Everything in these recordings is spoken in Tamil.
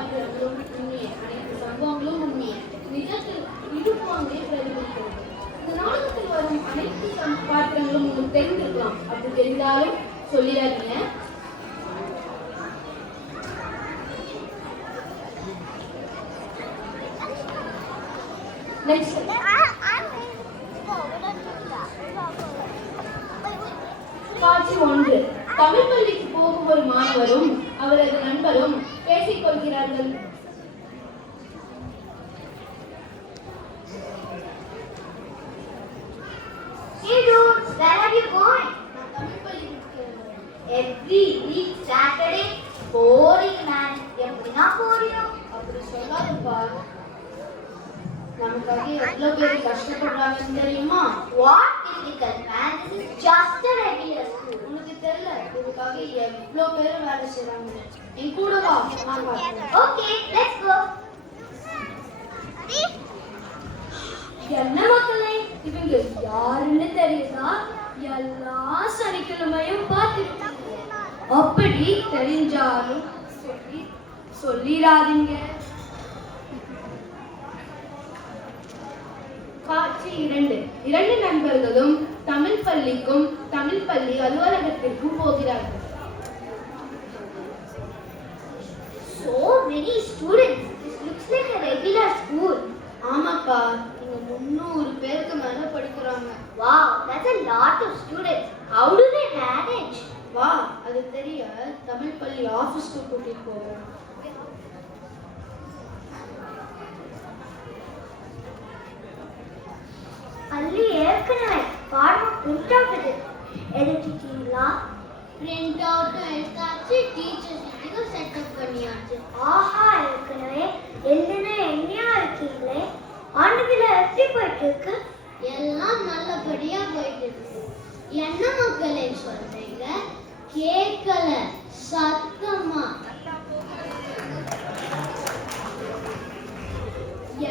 பாத்திரங்களும் உண்மையே, அனைத்து சம்பவங்களும் உண்மையே, நிஜத்தில் இதுவாங்கே பிரதிபலிக்கிறது. இந்த நாடகத்தில் வரும் அனைத்து பாத்திரங்களும் உங்களுக்கு தெரிந்திருக்கலாம். அப்படி தெரிந்தாலும் சொல்லிடாதீங்க. காட்சி 1. தமிழ் பள்ளிக்கு போகும் ஒரு மாணவரும் அவரது நண்பரும் பேசிக் கொள்கிறார்கள். Hey dude, where are you going? Tamil பள்ளிக்கு Every week Saturday, boring man. எப்படினா போறியும்? அப்படி சொல்லாதப்பா. நமக்காக எவ்வளவு பேர் கஷ்டப்படுறாங்கன்னு தெரியுமா? What difficult man? This is just a regular school. உனக்கு தெரியல இதுக்காக எவ்வளவு பேர் வேலை செய்றாங்க. என் கூட வா, நான் பார்க்கிறேன். Okay, let's go. என்ன மக்களே, இவங்க யாருன்னு தெரியுதா? எல்லா சனிக்கிழமையும் பார்த்துருக்கீங்க. அப்படி தெரிஞ்சாலும் சொல்லிடாதீங்க. காட்சி 2. 2 நண்பர்களும் தமிழ் பள்ளிக்கும் தமிழ் பள்ளி அலுவலகத்திற்கும் போகிறார்கள். So many students. This looks like a regular school. ஆமாப்பா, இங்க 300 பேருக்கு மேல படிக்கிறாங்க. Wow, that's a lot of students. How do they manage? வா, அது தெரிய தமிழ் பள்ளி ஆபீஸ்க்கு கூட்டிட்டு போவோம். பள்ளி ஏற்கனவே பாடம் பிரிண்ட் அவுட் எடுத்துட்டீங்களா? பிரிண்ட் அவுட் எடுத்தாச்சு, டீச்சர் சீட்டுக்கு செட்டப் பண்ணியாச்சு. ஆஹா, ஏற்கனவே எழுதுன எண்ணியா இருக்கீங்களே. ஆண்டுகள எப்படி போயிட்டு இருக்கு? எல்லாம் நல்லபடியா போயிட்டு இருக்கு. என்ன மக்களே சொல்றீங்க? கேட்கல சத்தமா.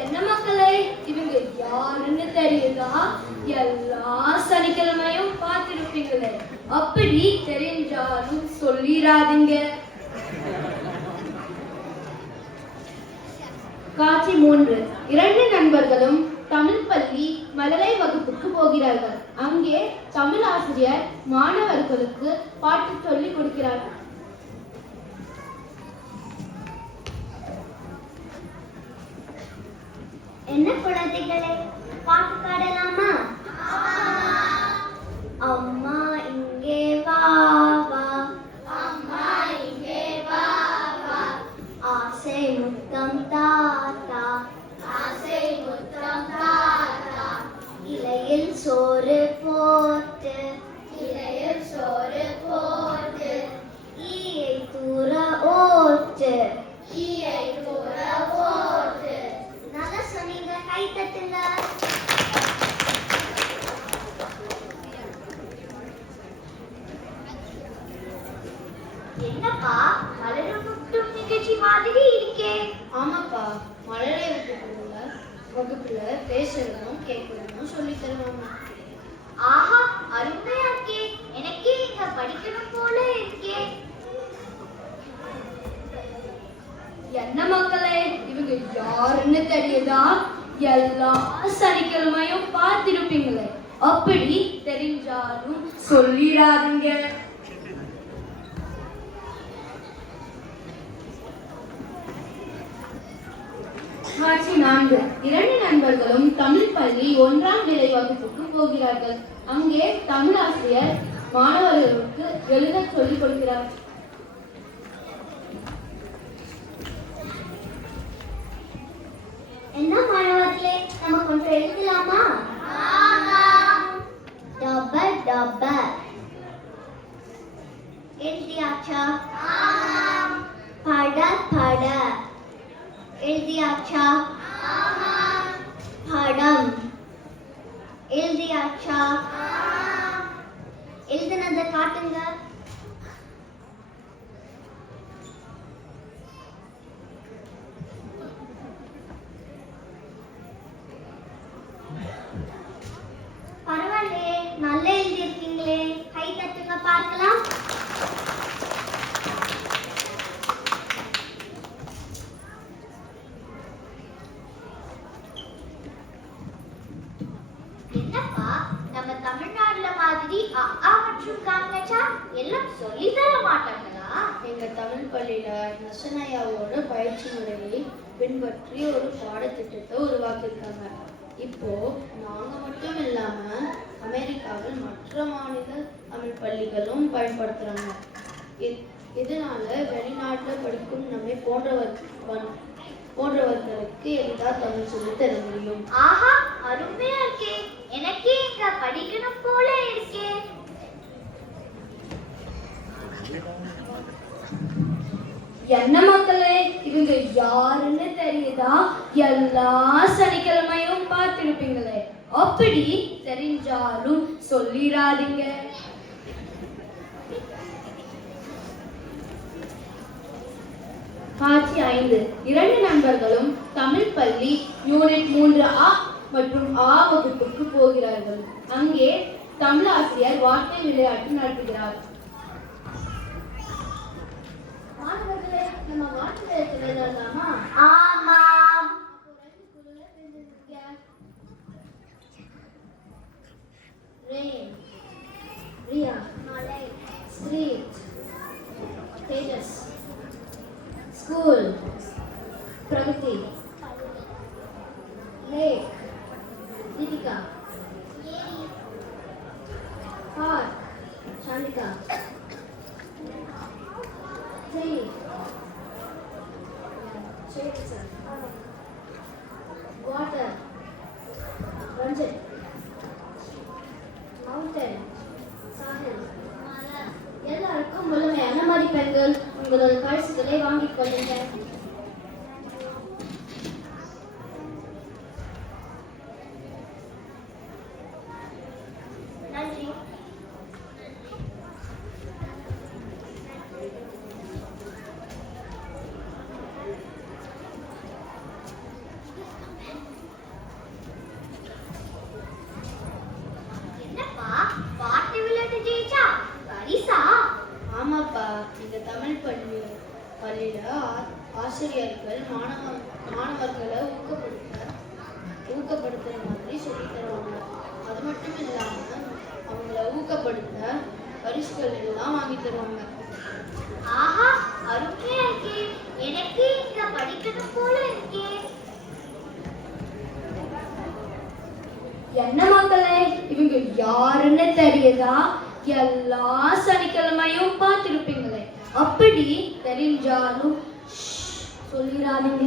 என்ன மக்களே, இவங்க யாருன்னு தெரியுதா? எல்லா சனிக்கிழமையும் பார்த்திருப்பீங்களே. அப்படி தெரிஞ்சாலும் சொல்லிடாதீங்க. காட்சி 3. 2 நண்பர்களும் தமிழ் பள்ளி மழலை வகுப்புக்கு போகிறார்கள். அங்கே தமிழ் ஆசிரியர் மாணவர்களுக்கு பாட்டு சொல்லிக் கொடுக்கிறார்கள். என்ன குழந்தைகளே, பாட்டு பாடலாமா? அம்மா இங்கே வா வா, அம்மா இங்கே வா வா, ஆசை முத்தம் தாத்தா, ஆசை முத்தம் தாத்தா, இலையில் சோறு போட்டு, இலையில் சோறு போட்டு, ஈயை தூர ஓட்டு, ஈயை தூர ஓட்டு. நல்லா சொன்னீங்க, கை தட்டுங்க. என்னப்பா, மலரும் முட்டும் நிகழ்ச்சி மாதிரி இருக்கே. ஆமாப்பா, மழலை வகுப்புல பேசுறதும் கேட்கறதும் சொல்லி தருவாங்க. ஆஹா, அருமையா இருக்கே. எனக்கே இங்க படிக்கணும் போல இருக்கே. என்ன மக்களே, இவங்க யாருன்னு தெரியுதா? எல்லா சனிக்கிழமையும் பார்த்திருப்பீங்களே. அப்படி தெரிஞ்சாலும் சொல்லிடாதீங்க. காட்சி 4. 2 நண்பர்களும் தமிழ் பள்ளி 1ஆம் நிலை வகுப்புக்கு போகிறார்கள். அங்கே தமிழ் ஆசிரியர் மாணவர்களுக்கு எழுத சொல்லிக் கொடுக்கிறார். என்ன மாணவர்களே, நம்ம கொஞ்சம் எழுதலாமா? டப டப எழுதியாச்சா? பட பட எழுதியாச்சா? படம் எழுதியாச்சா? எழுதுனதை காட்டுங்க. பரவாயில்லையே, நல்லா எழுதியிருக்கீங்களே. கை தட்டுங்க பார்க்கலாம். எல்லாம் சொல்லி தர மாட்டாங்களா? எங்க தமிழ் பள்ளியில நசனையாவோட பயிற்சி முறையை பின்பற்றி ஒரு பாடத்திட்டத்தை உருவாக்கியிருக்காங்க. இப்போ நாங்க மட்டும் இல்லாம அமெரிக்காவில் மற்ற மாநில தமிழ் பள்ளிகளும் பயன்படுத்துறாங்க. இதனால வெளிநாட்டுல படிக்கும் நம்மை போன்றவர்களுக்கு எளிதா தமிழ் சொல்லி தர முடியும். ஆஹா, அருமையா இருக்கே. எனக்கே இங்க படிக்கணும் போல இருக்கே. என்ன மக்களே, இவங்க யாருன்னு தெரியுதா? எல்லா சனிக்கிழமையும் பார்த்திருப்பீங்களே. அப்படி தெரிஞ்சாலும் சொல்லிடாதீங்க. காட்சி 5. 2 நண்பர்களும் தமிழ் பள்ளி யூனிட் 3A மற்றும் A வகுப்புக்கு போகிறார்கள். அங்கே தமிழ் ஆசிரியர் வார்த்தை விளையாட்டு நடத்துகிறார். மாணவர்களே, நம்ம வார்த்தை விளையாடலாமா? ஆமாம். Rain, Ria, மலை, street, Tejas, school, Pravati, lake, Deepika, park, Shantika, tree, water, Ranjit, mountain, Sahil. எல்லாருக்கும் முழுமையான மதிப்பெண்கள். உங்களோட பரிசுகளை வாங்கிக் கொள்ளுங்க. நன்றி. என்னப்பா, பாட்டு விளையாட்டு ஜெயிச்சா பரிசா? ஆமாப்பா, இந்த தமிழ் பள்ளியில ஆசிரியர்கள் மாணவர்களை ஊக்கப்படுத்துற மாதிரி சொல்லி தருவாங்க. அது மட்டும் இல்லாம அவங்கள ஊக்கப்படுத்த பரிசுகள் எல்லாம் வாங்கி தருவாங்க. ஆஹா, அருமையா இருக்கே. எனக்கே இங்க படிக்கணும் போல இருக்கே. என்ன மக்களே, இவங்க யாருன்னு தெரியுதா? எல்லா சனிக்கிழமையும் பார்த்திருப்பீங்களே. அப்படி தெரிஞ்சாலும் சொல்லிடாதீங்க.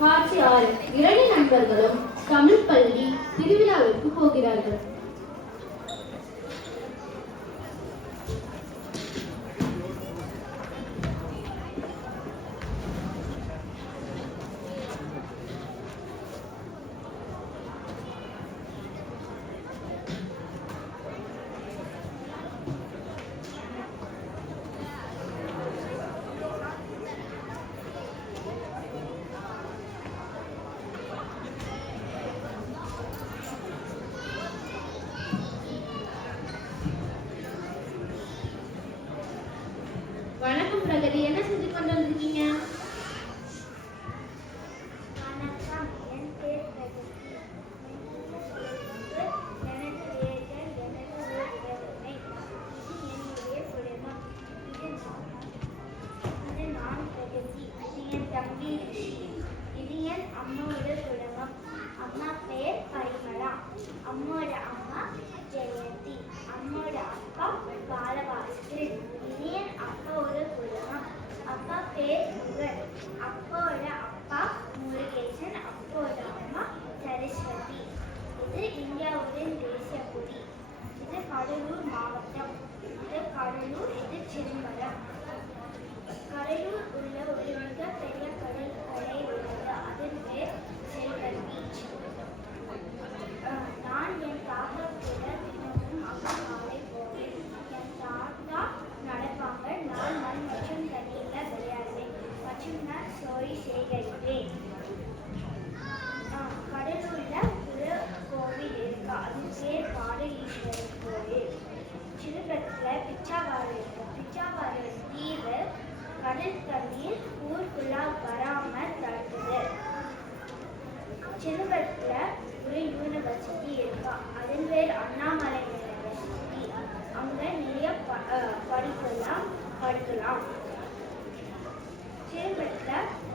காட்சி 6. 2 நண்பர்களும் தமிழ் பள்ளி திருவிழாவிற்கு போகிறார்கள். வணக்கம் பிரகதி, என்ன செஞ்சு கொண்டு வந்திருக்கீங்க? வணக்கம், என் பேர் பிரகதி. எனது வேர்கள், எனது ஊர்வலமை. இது என்னுடைய குடும்பம். இது நான் பிரகதி. இது என் தம்பி ரிஷி. இது என் அம்மாவோட குடும்பம். அம்மா பேர் பரிமளா. அம்மாவோட அம்மா ஜெயந்தி. அம்மாவோட அப்பா பாலபாஸ்கரன். இது என் அப்பாவோட குடும்பம். அப்பா பேர் முருகன். அப்பாவோட அப்பா முருகேசன். அப்பாவோட அம்மா சரஸ்வதி. இது இந்தியாவோட தேசிய கொடி. இது கடலூர் மாவட்டம். இது கடலூர். இது சிதம்பரம். கடலூர் உள்ள ஒரு மிகப்பெரிய கடற்கரை உள்ளது. அதன் பேர் சில்வர் பீச். நான் என் தாத்தா கூட தினமும் அம்மா காலை போவேன். என் தாத்தா நடப்பாங்க. நான் மண் மற்றும் தண்ணியில் விளையாடுவேன் மற்றும் நான் சோரி சேகரிப்பேன். கடலூர்ல ஒரு கோவில் இருக்கு. அது பேர் பாடலீஸ்வரர் கோவில். சிதம்பரத்தில் பிச்சாவரம் இருக்கு. பிச்சாவரம் தீவு கடல் தண்ணீர் ஊருக்குள்ள வராமல் தடுக்குது. சிதம்பரத்தில் ஒரு யூனிவர்சிட்டி இருக்கு. அதன் பேர் அண்ணாமலை படுக்கலாம். சேலத்துல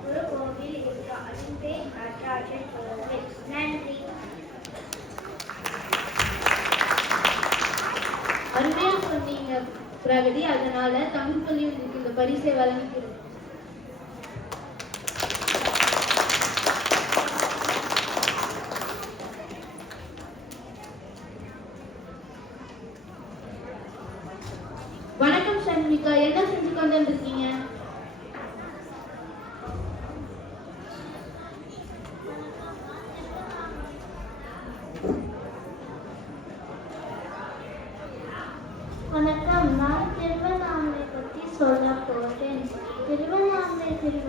ஒரு கோவில் இருக்கு. அதன் பேர் நடராஜர் கோவில். நன்றி. அருமையா சொன்னீங்க பிரகதி. அதனால தமிழ் பள்ளி உங்களுக்கு இந்த பரிசை வழங்குகிறது. வணக்கம் சண்மிகா, என்ன செஞ்சு கொண்டு வந்திருக்கீங்க? வணக்கம். நான் திருவண்ணாமலை பற்றி சொல்ல போகிறேன். திருவண்ணாமலையில்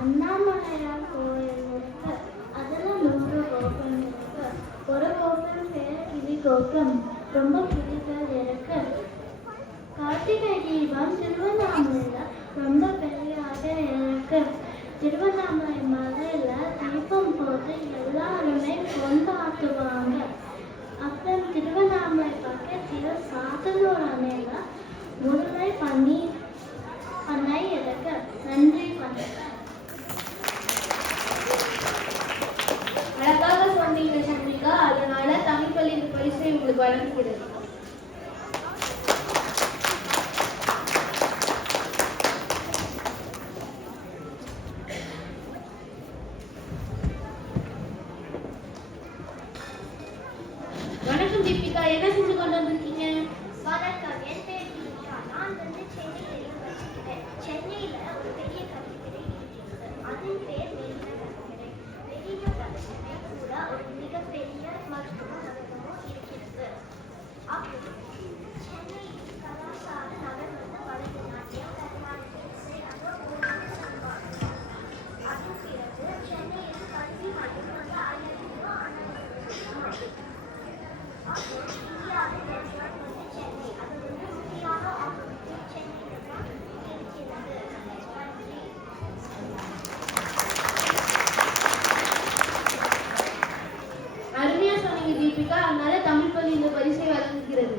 அண்ணாமலையார் கோயில் இருக்கு. அதில் 3 கோபுரம் இருக்கு. ஒரு கோபுரம் பேர் கிளி கோபுரம். ரொம்ப கிளிகள் இருக்கு. கார்த்திகை தீபம் திருவண்ணாமலையில் ரொம்ப பெரியாக இருக்கு. திருவண்ணாமலை மலையில் தீபம் போட்டு எல்லாருமே கொண்டாடுவாங்க. அப்புறம் திருவண்ணாமலை பக்கத்தில் சாத்தனூர் அணையில முருகை பண்ணை இருக்கு. நன்றி. அழகாக சொன்னீங்க சண்மிகா. அதனால தமிழ் பள்ளி இந்த பரிசை உங்களுக்கு வழங்குகிறது. வணக்கம் தீபிகா, என்ன செஞ்சு கொண்டு வந்திருக்கீங்க? வணக்கம். என் பேர் தீபிகா. நான் சென்னையில் வசிக்கிறேன். சென்னையில் ஒரு பெரிய கட்டிடக்கடை இருக்கிறது. அதன் பேர் மெரினா கட்டிடக்கடை. மெரினா கட்டிடக்கடை கூட ஒரு மிகப்பெரிய மருத்துவமனையும் இருக்கிறது. அப்புறம் சென்னை கலாச்சார நகர் வந்து பரதநாட்டியம், கர்நாடக இசை, அதுவும் சம்பாதித்தாங்க. அதன் பிறகு சென்னையில் கல்வி மற்றும் வந்து அழகியோ அழகு. அப்புறம் இந்தியாவில் நெட்வொர்க் வந்து சென்னை. அது வந்து முக்கியமான ஆபத்து சென்னையில் தான் இருக்கிறது. நன்றி. அருமையா சொன்னீங்க தீபிகா. அதனால தமிழ் பள்ளி இந்த பரிசை வழங்குகிறது.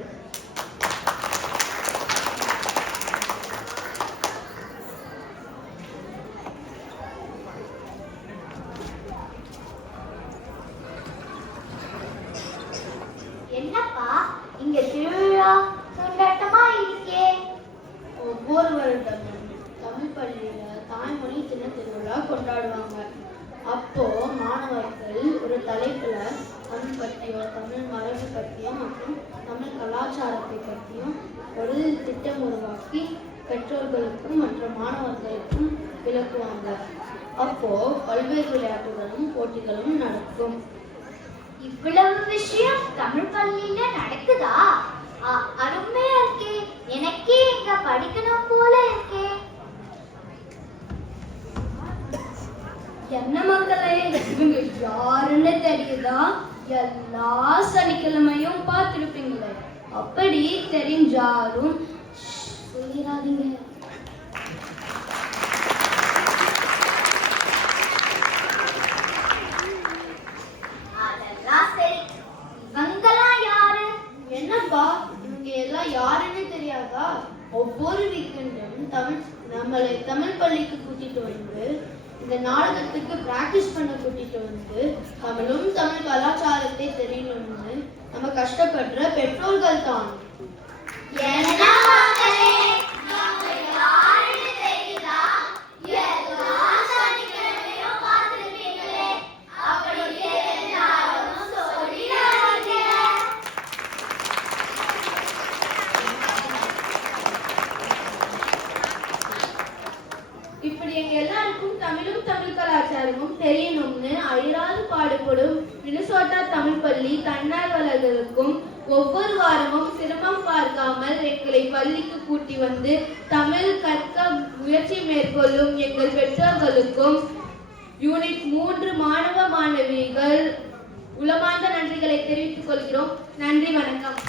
என்னப்பா இங்க திருவிழா கொண்டாட்டமா இருக்கே? ஒவ்வொரு வருடமும் தமிழ் பள்ளியில தாய்மொழி தின திருவிழா கொண்டாடுவாங்க. அப்போ மாணவர்கள் ஒரு தலைப்புல தமிழ் பற்றியும், தமிழ் மரபு பற்றியும் மற்றும் தமிழ் கலாச்சாரத்தை பற்றியும் ஒரு திட்டம் உருவாக்கி பெற்றோர்களுக்கும் மற்ற மாணவர்களுக்கும் விளக்குவாங்க. அப்போ பல்வேறு விளையாட்டுகளும் போட்டிகளும் நடக்கும். இவ்வளவு விஷயம் தமிழ் பள்ளியில நடக்குதா? அருமையா இருக்கே. எனக்கே இங்க படிக்கணும் போல இருக்கே. என்ன மக்களே, இவங்க யாருன்னு தெரியுதா? எல்லா சனிக்கிழமையும் பார்த்திருப்பீங்களே. அப்படி தெரிஞ்சாலும் சொல்லிடாதீங்க. அதெல்லாம் சரி. இவங்கெல்லாம் யாரு? என்னப்பா இவங்க எல்லாம் யாருன்னு தெரியாதா? ஒவ்வொரு வீக்கெண்டும் தமிழ் பள்ளிக்கு கூட்டிட்டு வந்து இந்த நாடகத்துக்கு பிராக்டிஸ் பண்ண கூட்டிட்டு வந்து தமிழும் தமிழ் கலாச்சாரத்தை தெரியணும்னு நம்ம கஷ்டப்படுற பெற்றோர்கள் தான். இப்படி எங்க எல்லாருக்கும் தமிழும் தமிழ் கலாச்சாரமும் தெரியணும்னு அயராது பாடுபடும் மினசோட்டா தமிழ் பள்ளி தன்னார்வலர்களுக்கும் ஒவ்வொரு வாரமும் சிரமம் பார்க்காமல் எங்களை பள்ளிக்கு கூட்டி வந்து தமிழ் கற்க முயற்சி மேற்கொள்ளும் எங்கள் பெற்றோர்களுக்கும் யூனிட் 3 மாணவ மாணவிகள் உளமார்ந்த நன்றிகளை தெரிவித்துக் கொள்கிறோம். நன்றி, வணக்கம்.